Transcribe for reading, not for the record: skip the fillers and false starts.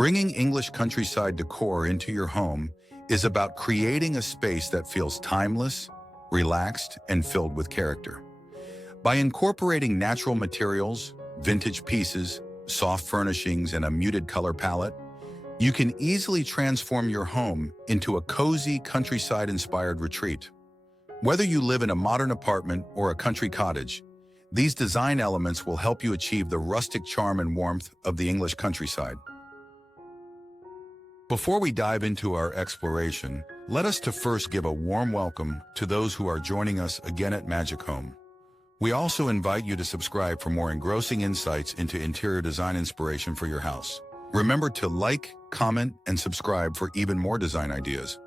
Bringing English countryside decor into your home is about creating a space that feels timeless, relaxed, and filled with character. By incorporating natural materials, vintage pieces, soft furnishings, and a muted color palette, you can easily transform your home into a cozy countryside-inspired retreat. Whether you live in a modern apartment or a country cottage, these design elements will help you achieve the rustic charm and warmth of the English countryside. Before we dive into our exploration, let us first give a warm welcome to those who are joining us again at Magic Home. We also invite you to subscribe for more engrossing insights into interior design inspiration for your house. Remember to like, comment, and subscribe for even more design ideas.